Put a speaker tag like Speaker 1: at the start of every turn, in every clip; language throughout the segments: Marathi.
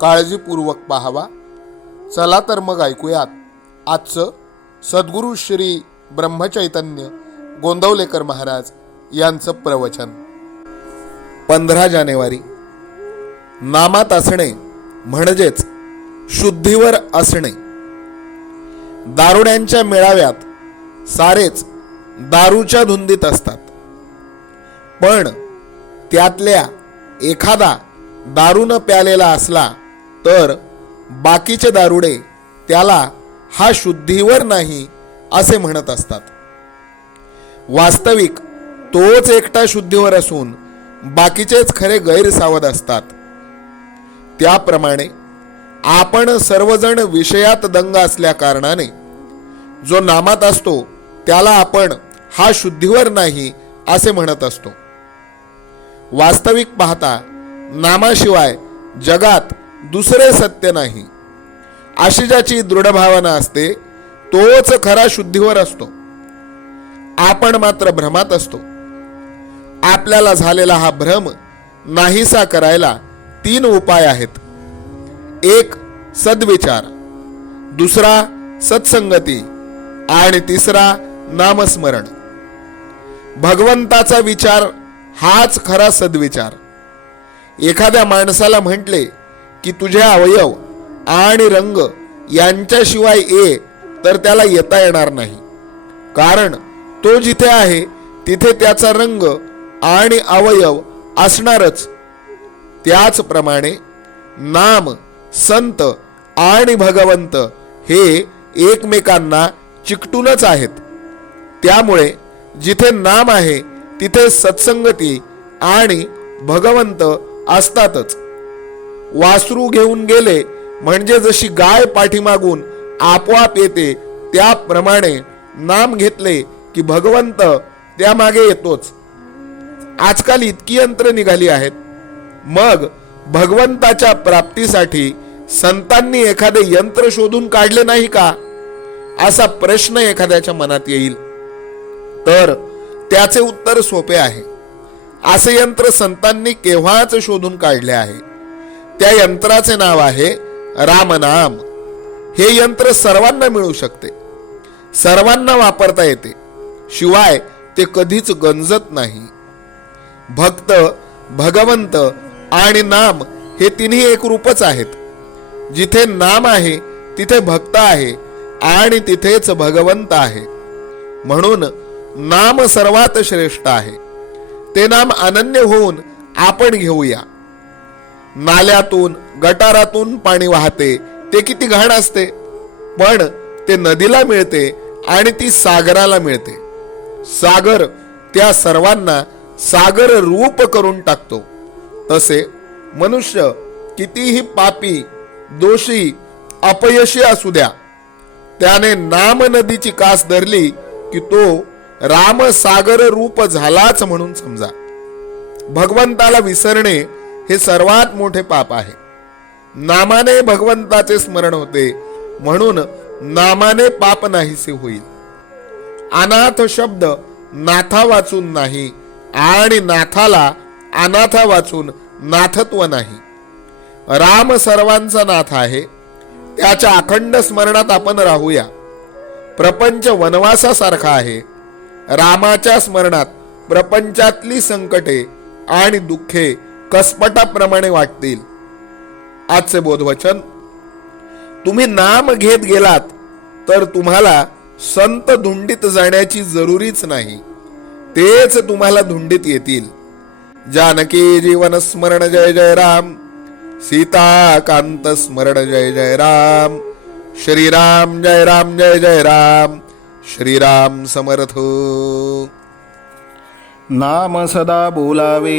Speaker 1: काळजीपूर्वक पाहावा चला तर मग ऐकूयात आजचं सद्गुरू श्री ब्रह्मचैतन्य गोंदवलेकर महाराज यांचं प्रवचन पंधरा जानेवारी नामात असणे म्हणजेच शुद्धीवर असणे दारुड्यांच्या मेळाव्यात सारेच दारूच्या धुंदीत असतात पण त्यातल्या एखादा दारून प्यालेला असला तर बाकीचे दारुडे त्याला हा शुद्धीवर नाही असे म्हणत असतात वास्तविक तोच एकटा शुद्धीवर असून बाकीचेच खरे गैरसावध असतात त्याप्रमाणे आपण सर्वजण विषयात दंग असल्या कारणाने जो नामात असतो त्याला आपण हा शुद्धीवर नाही असे म्हणत असतो वास्तविक पाहता नामाशिवाय जगात दुसरे सत्य नाही अशी ज्याची दृढ भावना असते तोच खरा शुद्धीवर असतो आपण मात्र भ्रमात असतो आपल्याला झालेला हा भ्रम नाहीसा करायला तीन उपाय आहेत एक सद्विचार दुसरा सत्संगती आणि तिसरा नामस्मरण भगवंताचा विचार हाच खरा सद्विचार एखाद्या माणसाला म्हटले की तुझे अवयव आणि रंग यांच्याशिवाय ये तर त्याला येता येणार नाही कारण तो जिथे आहे तिथे त्याचा रंग आणि अवयव असणारच त्याचप्रमाणे नाम संत आणि भगवंत हे एकमेकांना चिकटूनच आहेत त्यामुळे जिथे नाम आहे तिथे सत्संगती आणि भगवंत असतातच वासरू घेऊन गेले म्हणजे जशी गाय पाठीमागून आपोआप येते त्याप्रमाणे नाम घेतले की भगवंत त्यामागे येतोच आजकाल इतकी यंत्र निघाली आहेत मग भगवंताच्या प्राप्तीसाठी संतांनी एखादे यंत्र शोधून काढले नाही का असा प्रश्न एखाद्याच्या मनात येईल तर त्याचे उत्तर सोपे आहे असे यंत्र संतांनी केव्हाच शोधून काढले आहे त्या यंत्राचे नाव आहे रामनाम हे यंत्र सर्वांना मिळू शकते सर्वांना वापरता येते शिवाय ते कधीच गंजत नाही भक्त भगवंत आणि नाम हे तिन्ही एक रूपच आहेत जिथे नाम आहे तिथे भक्त आहे आणि तिथेच भगवंत आहे म्हणून नाम सर्वात श्रेष्ठ आहे ते नाम अनन्य होऊन आपण घेऊया नाल्यातून गटारातून पाणी वाहते ते किती घाण असते पण ते नदीला मिळते आणि ती सागराला मिळते सागर त्या सर्वांना सागर रूप करून टाकतो तसे मनुष्य कितीही पापी दोषी अपयशी असू द्या त्याने नाम नदीची कास धरली की तो रामसागर रूप झालाच म्हणून समजा भगवंताला विसरणे हे सर्वात मोठे पाप आहे नामाने भगवंताचे स्मरण होते म्हणून नामाने पाप नाहीसे होईल अनाथ शब्द नाथा वाचून नाही आणि नाथाला अनाथा वाचून नाथत्व नाही राम सर्वांचा नाथ आहे त्याच्या अखंड स्मरणात आपण राहूया प्रपंच वनवासासारखा आहे रामाच्या स्मरणात प्रपंचातली संकटे आणि दुःखे कसपटाप्रमाणे वाटतील आजचे बोधवचन तुम्ही नाम घेत गेलात तर तुम्हाला संत धुंडीत जाण्याची जरुरीच नाही तेच तुम्हाला धुंडीत येतील जानकी जीवन स्मरण जय जय राम सीताकांत स्मरण जय जय राम श्रीराम जय राम जय जय राम श्रीराम समर्थ नाम सदा बोलावे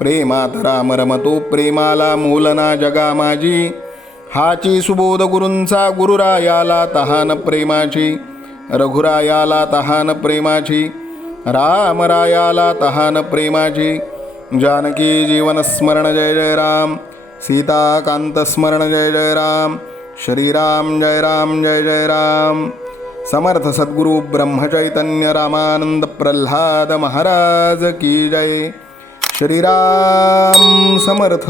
Speaker 1: प्रेमात राम रमतो प्रेमाला मूलना जगा माझी हाची सुबोध गुरुंचा गुरुरायाला तहान प्रेमाची रघुरायाला तहान प्रेमाची रामरायाला तहान प्रेमाची जानकी जीवन स्मरण जय जय राम सीताकांत स्मरण जय जय राम श्रीराम जय राम जय जय राम समर्थ सद्गुरु ब्रह्मचैतन्य रामानंद प्रल्हाद महाराज की जय श्रीराम समर्थ